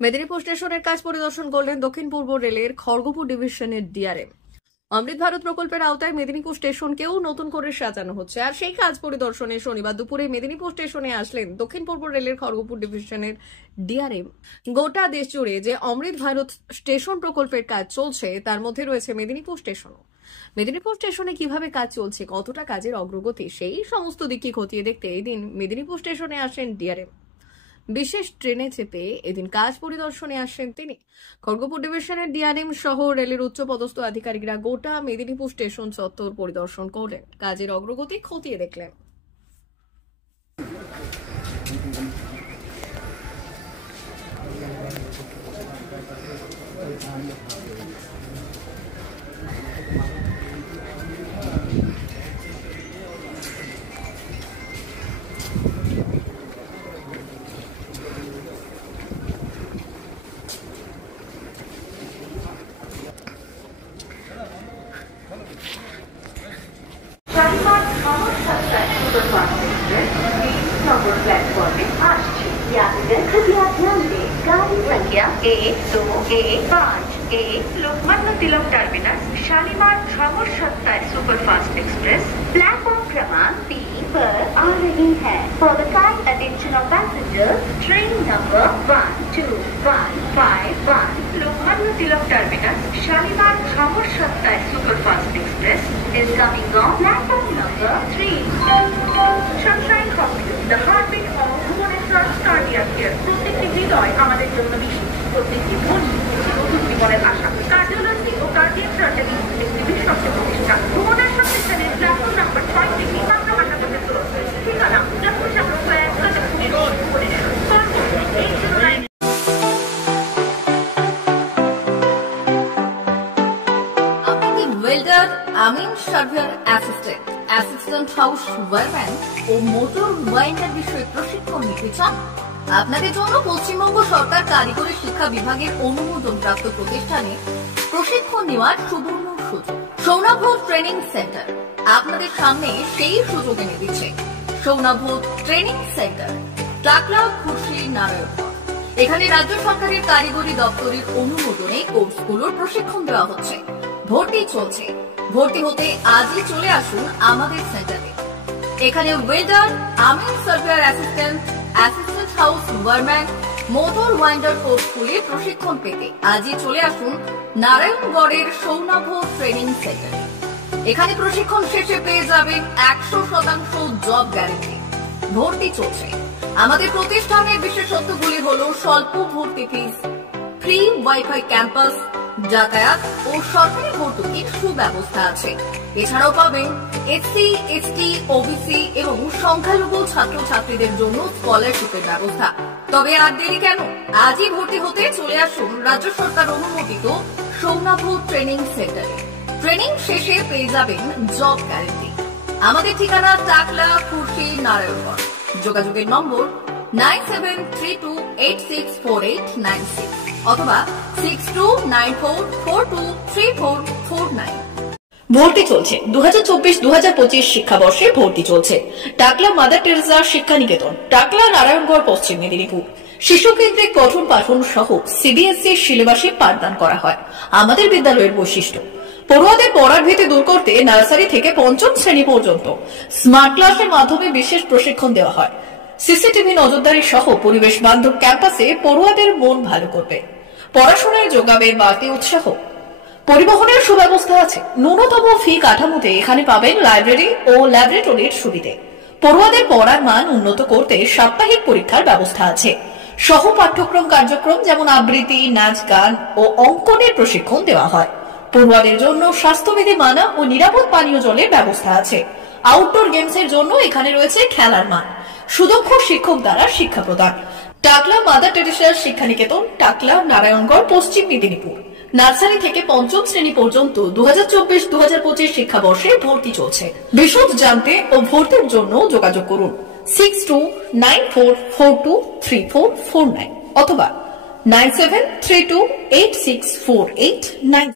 মেদিনীপুর স্টেশনের কাজ পরিদর্শন করলেন দক্ষিণ পূর্ব রেলের খড়গপুর ডিভিশনের ডিআরএম। অমৃত ভারত প্রকল্পের আওতায় মেদিনীপুর স্টেশনকেও নতুন করে সাজানো হচ্ছে, আর সেই কাজ পরিদর্শনে শনিবার দুপুরে মেদিনীপুর স্টেশনে আসলেন দক্ষিণ পূর্ব রেলের খড়গপুর ডিভিশনের ডিআরএম। গোটা দেশ জুড়ে যে অমৃত ভারত স্টেশন প্রকল্পের কাজ চলছে তার মধ্যে রয়েছে মেদিনীপুর স্টেশনও। মেদিনীপুর স্টেশনে কিভাবে কাজ চলছে, কতটা কাজের অগ্রগতি, সেই সমস্ত দিককে খতিয়ে দেখতে এদিন মেদিনীপুর স্টেশনে আসেন ডিআরএম। বিশেষ ট্রেনে চেপে এদিন কাজ পরিদর্শনে আসেন তিনি। খড়গপুর ডিভিশনের ডিআরএম সহ রেলের উচ্চপদস্থ আধিকারিকরা গোটা মেদিনীপুর স্টেশন চত্বর পরিদর্শন করলেন, কাজের অগ্রগতি খতিয়ে দেখলেন। শালিমার সমস্যায় সুপারফাস্ট एक्सप्रेस 3 नंबर प्लेटफॉर्म में আসছে। यात्रीगण कृपया ध्यान दें, गाड़ी संख्या 1215 Lokmanya Tilak terminus Shalimar Samarsata superfast express platform क्रमांक 3 पर आ रही है। For the kind attention of passengers, train number 12551 Lokmanya Tilak terminus Shalimar Samarsata superfast express is coming on platform number 3. Sunshine Hospital, the heartbeat of Bhubaneswar cardiac care. প্রত্যেকটি হৃদয় আমাদের জন্য বিশেষ, প্রত্যেকটি ধ্বনি নতুন জীবনের আশা। কার্ডিওলজি ও কার্ডিয়াক সার্জারি একটি বিশ্বস্ত প্রতিষ্ঠান। ভুবনেশ্বর স্টেশনের প্ল্যাটফর্ম নাম্বার 6 থেকে মাত্র হাঁটা পর্যন্ত রয়েছে। ঠিকানা জাফর শাহ স্কয়ার, ভুবনেশ্বর। কল করুন 809। ওয়েল্ডার, আমিন সার্ভেয়ার অ্যাসিস্ট্যান্ট হাউস ওয়ারম্যান ও মোটর ওয়াইন্ডার বিষয়ে প্রশিক্ষণ নিতে চান? আপনাদের জন্য পশ্চিমবঙ্গ সরকার কারিগরি শিক্ষা বিভাগের অনুমোদনপ্রাপ্ত প্রতিষ্ঠানে প্রশিক্ষণ নেওয়ার সুবর্ণ সুযোগ। সৌনাভ ট্রেনিং সেন্টার আপনাদের সামনে সেই সুযোগ এনে দিচ্ছে। সৌনাভ ট্রেনিং সেন্টার, টাকলা, খুশি, নারায়ণগড়। এখানে রাজ্য সরকারের কারিগরি দপ্তরের অনুমোদনে কোর্সগুলোর প্রশিক্ষণ দেওয়া হচ্ছে। ভর্তি চলছে। ভর্তি হতে আজই চলে আসুন আমাদের সেন্টারে। এখানে ওয়েল্ডার, আমিন surveyor assistant house wireman, motor winder কোর্সগুলির প্রশিক্ষণ পেতে আজই চলে আসুন নারায়ণগড়ের সৌনাভ ট্রেনিং সেন্টারে। এখানে প্রশিক্ষণ শেষে পেয়ে যাবেন 100% জব গ্যারান্টি। ভর্তি চলছে। আমাদের প্রতিষ্ঠানের বিশেষত্বগুলি হল স্বল্প ভর্তি ফিস, ফ্রি ওয়াইফাই ক্যাম্পাস, যাতায়াত ও সরকারি ভর্তুকির সুব্যবস্থা আছে। এছাড়াও পাবেন এসসি, এসটি, ওবিসি এবং সংখ্যালঘু ছাত্রছাত্রীদের জন্য স্কলারশিপের ব্যবস্থা। তবে আর দেরি কেন, আজই ভর্তি হতে চলে আসুন রাজ্য সরকার অনুমোদিত সৌনাভ ট্রেনিং সেন্টারে। ট্রেনিং শেষে পেয়ে যাবেন জব গ্যারান্টি। আমাদের ঠিকানা টাকলা, খুশি, নারায়ণগড়। যোগাযোগের নম্বর 9732864896 অথবা 6294423449। ভর্তি চলছে। 2024-2025 শিক্ষাবর্ষে ভর্তি চলছে। টাকলা মাদার টেরেসা শিক্ষা নিকেতন, টাকলা, নারায়ণগড়, পশ্চিম মেদিনীপুর। শিশু কেন্দ্রিক পঠন পাঠন সহ সিবিএসই সিলেবাসে পাঠদান করা হয়। আমাদের বিদ্যালয়ের বৈশিষ্ট্য, পড়ুয়াদের পড়ার ভীতি দূর করতে নার্সারি থেকে পঞ্চম শ্রেণী পর্যন্ত স্মার্ট ক্লাসের মাধ্যমে বিশেষ প্রশিক্ষণ দেওয়া হয়। সিসিটিভি নজরদারি সহ পরিবেশ বান্ধব ক্যাম্পাসে পড়ুয়াদের মন ভালো করবে। পড়াশোনায় যোগাবে বাড়তি উৎসাহ। পরিবহনের সুব্যবস্থা আছে। ন্যূনতম ফি কাঠামোতে এখানে পাবেন লাইব্রেরি ও ল্যাবরেটরির সুবিধে। পড়ুয়াদের পড়ার মান উন্নত করতে সাপ্তাহিক পরীক্ষার ব্যবস্থা আছে। সহ পাঠ্যক্রম কার্যক্রম যেমন আবৃত্তি, নাচ, গান ও অঙ্কনের প্রশিক্ষণ দেওয়া হয়। পড়ুয়াদের জন্য স্বাস্থ্যবিধি মানা ও নিরাপদ পানীয় জলের ব্যবস্থা আছে। আউটডোর গেমসের জন্য এখানে রয়েছে খেলার মাঠ। সুদক্ষ শিক্ষক দ্বারা শিক্ষা প্রদান। টাকলা মাদার টেরেসা শিক্ষা নিকেতন, টাকলা, নারায়ণগড়, পশ্চিম মেদিনীপুর। নার্সারি থেকে পঞ্চম শ্রেণী পর্যন্ত 2024-2025 শিক্ষাবর্ষে ভর্তি চলছে। বিশদ জানতে ও ভর্তির জন্য যোগাযোগ করুন 6294423449 অথবা 9732864896।